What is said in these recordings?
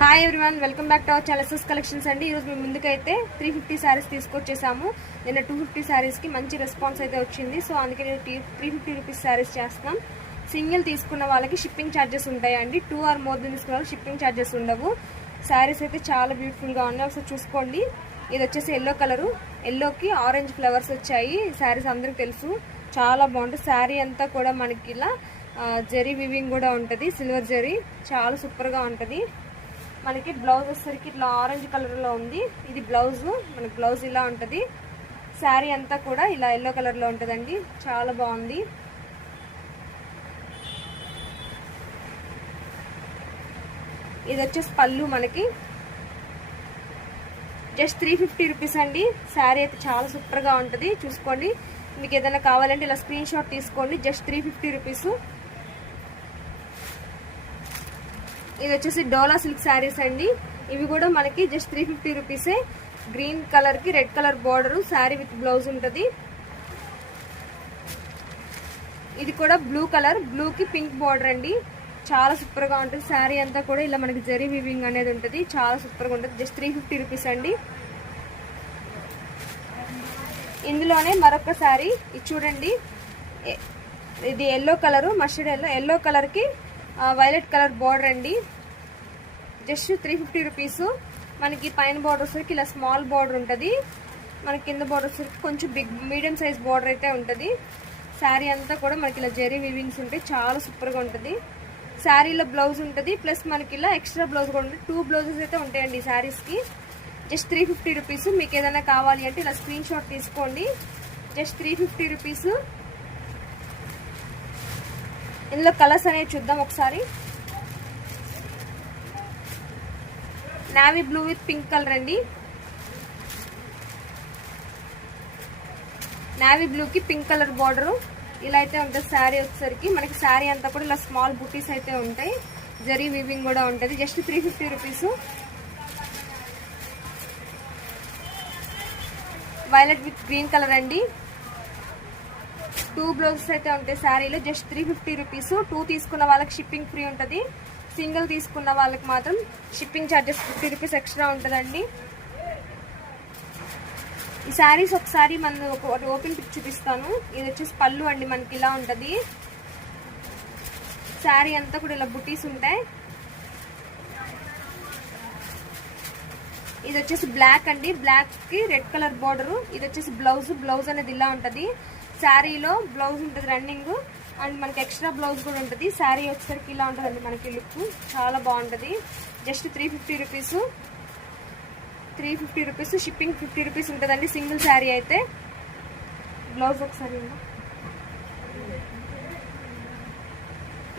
Hi everyone, welcome back to our channel SS collections అండి. ఈరోజు మేము ముందుకైతే 350 శారీస్ తీసుకొచ్చేసాము. నిన్న 250 శారీస్కి మంచి రెస్పాన్స్ అయితే వచ్చింది. సో అందుకే నేను 350 రూపీస్ శారీస్ చేస్తున్నాం. సింగిల్ తీసుకున్న వాళ్ళకి షిప్పింగ్ ఛార్జెస్ ఉంటాయండి. 2 ఆర్ మోర్ దెన్ తీసుకున్న వాళ్ళకి షిప్పింగ్ ఛార్జెస్ ఉండవు. శారీస్ అయితే చాలా బ్యూటిఫుల్గా ఉన్నాయి, ఒకసారి చూసుకోండి. ఇది వచ్చేసి ఎల్లో కలరు, ఎల్లోకి ఆరెంజ్ ఫ్లవర్స్ వచ్చాయి. శారీస్ అందరికి తెలుసు, చాలా బాగుంటుంది. శారీ అంతా కూడా మనకి ఇలా జరీ వివింగ్ కూడా ఉంటుంది, సిల్వర్ జరీ, చాలా సూపర్గా ఉంటుంది. మనకి బ్లౌజ్ వచ్చేసరికి ఇట్లా ఆరెంజ్ కలర్లో ఉంది. ఇది బ్లౌజ్, మనకి బ్లౌజ్ ఇలా ఉంటుంది. శారీ అంతా కూడా ఇలా ఎల్లో కలర్లో ఉంటుందండి, చాలా బాగుంది. ఇది వచ్చేసి పళ్ళు, మనకి జస్ట్ 350 రూపీస్ అండి. శారీ అయితే చాలా సూపర్గా ఉంటుంది, చూసుకోండి. మీకు ఏదైనా కావాలంటే ఇలా స్క్రీన్ షాట్ తీసుకోండి. Just 350 rupees. ఇది వచ్చేసి డోలా సిల్క్ శారీస్ అండి. ఇవి కూడా మనకి జస్ట్ 350 రూపీసే. గ్రీన్ కలర్ కి red colour border, sari with blouse ఉంటుంది. ఇది కూడా బ్లూ కలర్, బ్లూ కి పింక్ బార్డర్ అండి, చాలా సూపర్ గా ఉంటుంది. శారీ అంతా కూడా ఇలా మనకి జరీ వీవింగ్ అనేది ఉంటుంది, చాలా సూపర్ గా ఉంటుంది. జస్ట్ 350 రూపీస్ అండి. ఇందులోనే మరొక శారీ ఇది చూడండి. ఇది yellow colour, mustard yellow colour కి వైలెట్ కలర్ బార్డర్ అండి. Just 350 rupees. మనకి పైన బార్డర్ వచ్చరికి ఇలా స్మాల్ బార్డర్ ఉంటుంది, మనకి కింద బార్డర్ వచ్చరికి కొంచెం మీడియం సైజ్ బార్డర్ అయితే ఉంటుంది. శారీ అంతా కూడా మనకి ఇలా జెరీ వీవింగ్స్ ఉంటాయి, చాలా సూపర్గా ఉంటుంది. శారీలో బ్లౌజ్ ఉంటుంది, ప్లస్ మనకి ఇలా ఎక్స్ట్రా బ్లౌజ్ కూడా ఉంటుంది. 2 బ్లౌజెస్ అయితే ఉంటాయండి ఈ శారీస్కి. Just 350 rupees. మీకు ఏదైనా కావాలి అంటే ఇలా స్క్రీన్ షాట్ తీసుకోండి. Just 350 rupees. ఇందులో కలర్స్ అనేవి చూద్దాం ఒకసారి. Navy blue with pink colour అండి. నావీ బ్లూకి పింక్ కలర్ బార్డర్ ఇలా అయితే ఉంటుంది. శారీ వచ్చేసరికి మనకి శారీ అంతా కూడా ఇలా స్మాల్ బుటీస్ అయితే ఉంటాయి, జరీ వీవింగ్ కూడా ఉంటుంది. Just 350 rupees. Violet with green colour అండి. 2 బ్లౌజెస్ అయితే ఉంటాయి శారీలో. Just 350 rupees. 2 తీసుకున్న వాళ్ళకి షిప్పింగ్ ఫ్రీ ఉంటుంది. సింగిల్ తీసుకున్న వాళ్ళకి మాత్రం షిప్పింగ్ ఛార్జెస్ 50 రూపీస్ ఎక్స్ట్రా ఉంటుందండి. ఈ శారీస్ ఒకసారి మనం ఒక ఓపెన్ పిక్ చూపిస్తాను. ఇది వచ్చేసి పళ్ళు అండి, మనకి ఇలా ఉంటుంది. శారీ అంతా కూడా ఇలా బుటీస్ ఉంటాయి. ఇది వచ్చేసి బ్లాక్ అండి, బ్లాక్ కి రెడ్ కలర్ బార్డర్. ఇది వచ్చేసి బ్లౌజ్ అనేది ఇలా ఉంటుంది. శారీలో బ్లౌజ్ ఉంటుంది రన్నింగ్, అండ్ మనకి ఎక్స్ట్రా బ్లౌజ్ కూడా ఉంటుంది. శారీ వచ్చేసరికి ఇలా ఉంటుందండి, మనకి లుక్ చాలా బాగుంటుంది. Just 350 rupees. 350 rupees. Shipping 50 rupees ఉంటుందండి సింగిల్ శారీ అయితే. బ్లౌజ్ ఒకసారి,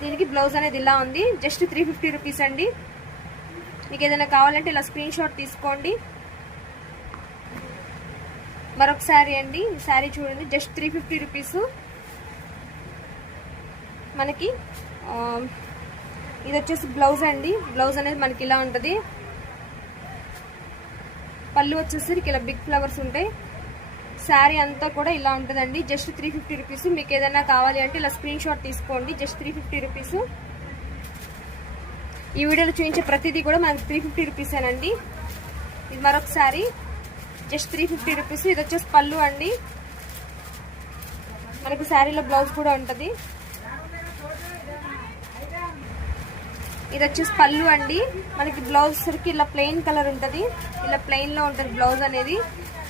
దీనికి బ్లౌజ్ అనేది ఇలా ఉంది. జస్ట్ 350 రూపీస్ అండి. మీకు ఏదైనా కావాలంటే ఇలా స్క్రీన్ షాట్ తీసుకోండి. మరొక శారీ అండి, ఈ శారీ చూడండి. Just 350 rupees. మనకి ఇది వచ్చేసి బ్లౌజ్ అండి. బ్లౌజ్ అనేది మనకి ఇలా ఉంటుంది. పళ్ళు వచ్చేసరికి ఇలా బిగ్ ఫ్లవర్స్ ఉంటాయి. శారీ అంతా కూడా ఇలా ఉంటుందండి. Just 350 rupees. మీకు ఏదైనా కావాలి అంటే ఇలా స్క్రీన్ షాట్ తీసుకోండి. Just 350 rupees. ఈ వీడియోలో చూపించే ప్రతిదీ కూడా మనకి 350 రూపీసేనండి. ఇది మరొక శారీ, జస్ట్ 350 రూపీస్. ఇది వచ్చేసి పళ్ళు అండి, మనకి శారీలో బ్లౌజ్ కూడా ఉంటుంది. ఇది వచ్చేసి పళ్ళు అండి, మనకి బ్లౌజ్ సరికి ఇలా ప్లెయిన్ కలర్ ఉంటుంది, ఇలా ప్లెయిన్ లో ఉంటుంది బ్లౌజ్ అనేది,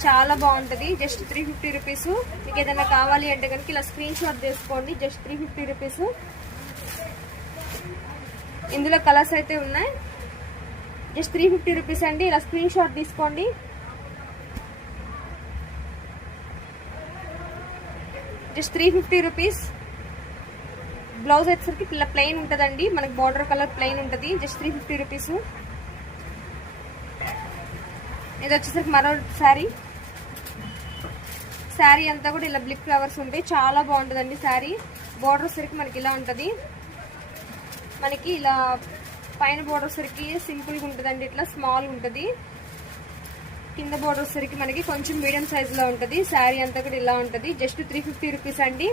చాలా బాగుంటుంది. Just 350 rupees. మీకు ఏదైనా కావాలి అంటే కనుక ఇలా స్క్రీన్ షాట్ తీసుకోండి. Just 350 rupees. ఇందులో కలర్స్ అయితే ఉన్నాయి. జస్ట్ 350 రూపీస్ అండి. ఇలా స్క్రీన్ షాట్ తీసుకోండి. Just 350 rupees. బ్లౌజ్ వచ్చేసరికి ఇలా ప్లెయిన్ ఉంటుందండి, మనకి బార్డర్ కలర్ ప్లెయిన్ ఉంటుంది. Just 350 rupees. ఇది వచ్చేసరికి మరో శారీ. శారీ అంతా కూడా ఇలా బ్లిక్ ఫ్లవర్స్ ఉంటాయి, చాలా బాగుంటుందండి శారీ. బార్డర్ వచ్చేసరికి మనకి ఇలా ఉంటుంది, మనకి ఇలా పైన బార్డర్ వచ్చేసరికి సింపుల్గా ఉంటుందండి, ఇట్లా స్మాల్ ఉంటుంది. కింద బార్డర్ వచ్చేసరికి మనకి కొంచెం మీడియం సైజులో ఉంటుంది. శారీ అంతా కూడా ఇలా ఉంటుంది. జస్ట్ 350 రూపీస్ అండి.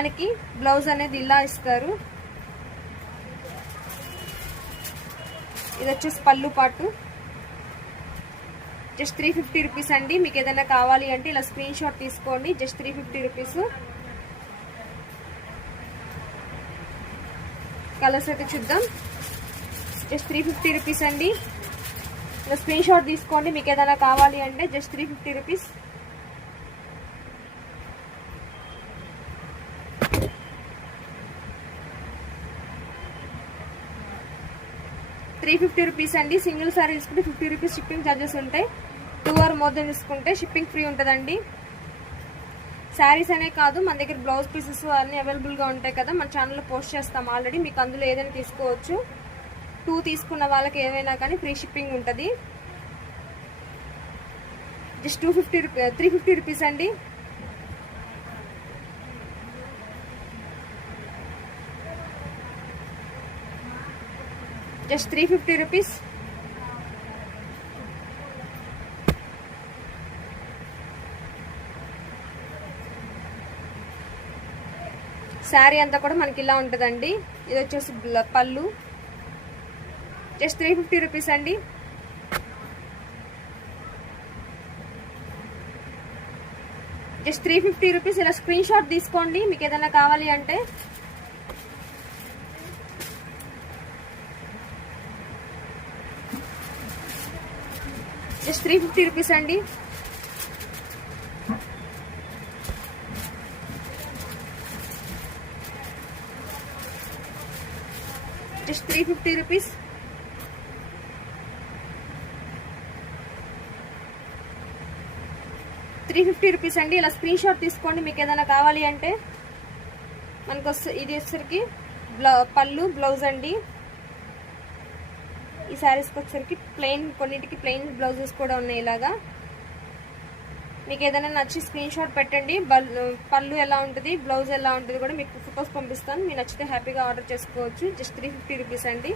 మనకి బ్లౌజ్ అనేది ఇలా ఇస్తారు. ఇది వచ్చేసి పళ్ళు పాటు. జస్ట్ 350 రూపీస్ అండి. మీకు ఏదైనా కావాలి అంటే ఇలా స్క్రీన్ షాట్ తీసుకోండి. Just 350 rupees. కలర్స్ అయితే చూద్దాం. జస్ట్ 350 రూపీస్ అండి. ఇలా స్క్రీన్ షాట్ తీసుకోండి. మీకు ఏదైనా కావాలి అంటే జస్ట్ 350 రూపీస్. ₹350 అండి. సింగిల్ సారీ తీసుకుంటే 50 రూపీస్ షిప్పింగ్ ఛార్జెస్ ఉంటాయి. 2 ఆర్ మోర్ దెన్ తీసుకుంటే షిప్పింగ్ ఫ్రీ ఉంటుందండి. శారీస్ అనే కాదు, మన దగ్గర బ్లౌజ్ పీసెస్ అన్నీ అవైలబుల్గా ఉంటాయి కదా, మన ఛానల్లో పోస్ట్ చేస్తాం ఆల్రెడీ. మీకు అందులో ఏదైనా తీసుకోవచ్చు. 2 తీసుకున్న వాళ్ళకి ఏవైనా కానీ ఫ్రీ షిప్పింగ్ ఉంటుంది. జస్ట్ 350 రూపీస్ అండి. Just 350 rupees. శారీ అంతా కూడా మనకి ఇలా ఉంటుందండి. ఇది వచ్చేసి పళ్ళు. జస్ట్ 350 రూపీస్ అండి. Just 350 rupees. ఇలా స్క్రీన్ షాట్ తీసుకోండి మీకు ఏదైనా కావాలి అంటే. జస్ట్ 350 రూపీస్ అండి. Just 350 rupees. ₹350 అండి. ఇలా స్క్రీన్ షాట్ తీసుకోండి మీకు ఏదైనా కావాలి అంటే. మనకు ఇది వచ్చేసరికి పళ్ళు బ్లౌజ్ అండి. ఈ శారీస్కి వచ్చేసరికి ప్లెయిన్, కొన్నిటికి ప్లెయిన్ బ్లౌజెస్ కూడా ఉన్నాయి. ఇలాగా మీకు ఏదైనా నచ్చి స్క్రీన్ షాట్ పెట్టండి. పళ్ళు ఎలా ఉంటుంది, బ్లౌజ్ ఎలా ఉంటుంది కూడా మీకు ఫొటోస్ పంపిస్తాను. మీకు నచ్చితే హ్యాపీగా ఆర్డర్ చేసుకోవచ్చు. జస్ట్ 350 రూపీస్ అండి.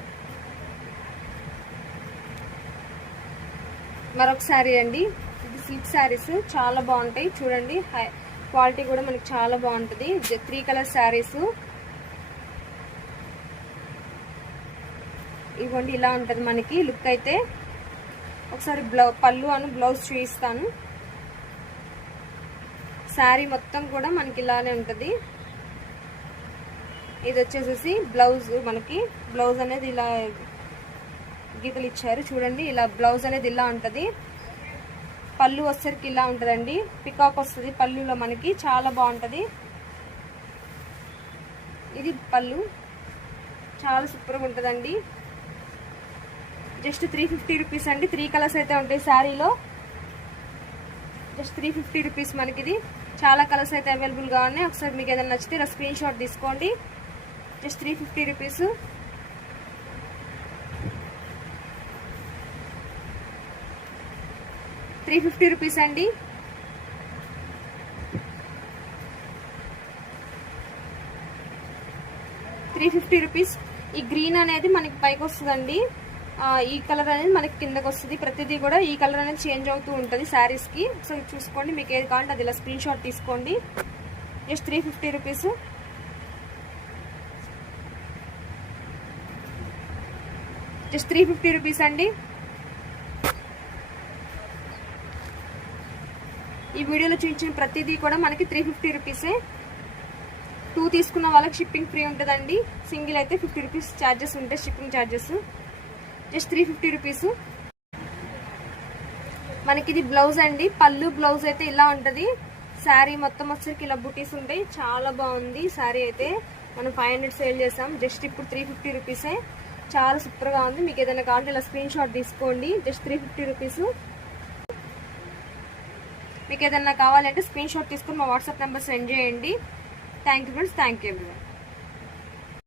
మరొక శారీ అండి. ఇది సిల్క్ శారీస్ చాలా బాగుంటాయి చూడండి. క్వాలిటీ కూడా మనకి చాలా బాగుంటుంది. 3 కలర్ శారీస్ ఇవ్వండి. ఇలా ఉంటుంది మనకి లుక్ అయితే. ఒకసారి పళ్ళు అను బ్లౌజ్ చూపిస్తాను. శారీ మొత్తం కూడా మనకి ఇలానే ఉంటుంది. ఇది వచ్చేసేసి బ్లౌజ్. మనకి బ్లౌజ్ అనేది ఇలా గీతలు ఇచ్చారు చూడండి. ఇలా బ్లౌజ్ అనేది ఇలా ఉంటుంది. పళ్ళు వచ్చేసరికి ఇలా ఉంటుందండి. పికాక్ వస్తుంది పళ్ళులో మనకి, చాలా బాగుంటుంది. ఇది పళ్ళు, చాలా సూపర్గా ఉంటుందండి. జస్ట్ 350 రూపీస్ అండి. 3 కలర్స్ అయితే ఉంటాయి శారీలో. జస్ట్ 350 రూపీస్ మనకి. ఇది చాలా కలర్స్ అయితే అవైలబుల్గా ఉన్నాయి. ఒకసారి మీకు ఏదైనా నచ్చితే ఇలా స్క్రీన్ షాట్ తీసుకోండి. Just 350 rupees. ₹350 అండి. ₹350. ఈ గ్రీన్ అనేది మనకి పైకి వస్తుందండి. ఈ కలర్ అనేది మనకి కిందకి వస్తుంది. ప్రతిదీ కూడా ఈ కలర్ అనేది చేంజ్ అవుతూ ఉంటుంది శారీస్కి. సో చూసుకోండి మీకు ఏది కావాలంటే అది ఇలా స్క్రీన్ షాట్ తీసుకోండి. Just 350 rupees. జస్ట్ 350 రూపీస్ అండి. ఈ వీడియోలో చూపించిన ప్రతిదీ కూడా మనకి 350 రూపీసే. 2 తీసుకున్న వాళ్ళకి షిప్పింగ్ ఫ్రీ ఉంటుందండి. సింగిల్ అయితే 50 రూపీస్ ఛార్జెస్ ఉంటాయి, షిప్పింగ్ ఛార్జెస్. Just 350 rupees. మనకి ఇది బ్లౌజ్ అండి. పళ్ళు బ్లౌజ్ అయితే ఇలా ఉంటుంది. శారీ మొత్తం వచ్చరికి ఇలా బుటీస్ ఉంటాయి. చాలా బాగుంది శారీ అయితే. మనం 500 సేల్ చేసాం. జస్ట్ ఇప్పుడు 350 రూపీసే. చాలా సూపర్గా ఉంది. మీకు ఏదైనా కావాలంటే ఇలా స్క్రీన్ షాట్ తీసుకోండి. Just 350 rupees. మీకు ఏదైనా కావాలంటే స్క్రీన్ షాట్ తీసుకొని మా వాట్సాప్ నెంబర్ సెండ్ చేయండి. Thank you friends. Thank you everyone.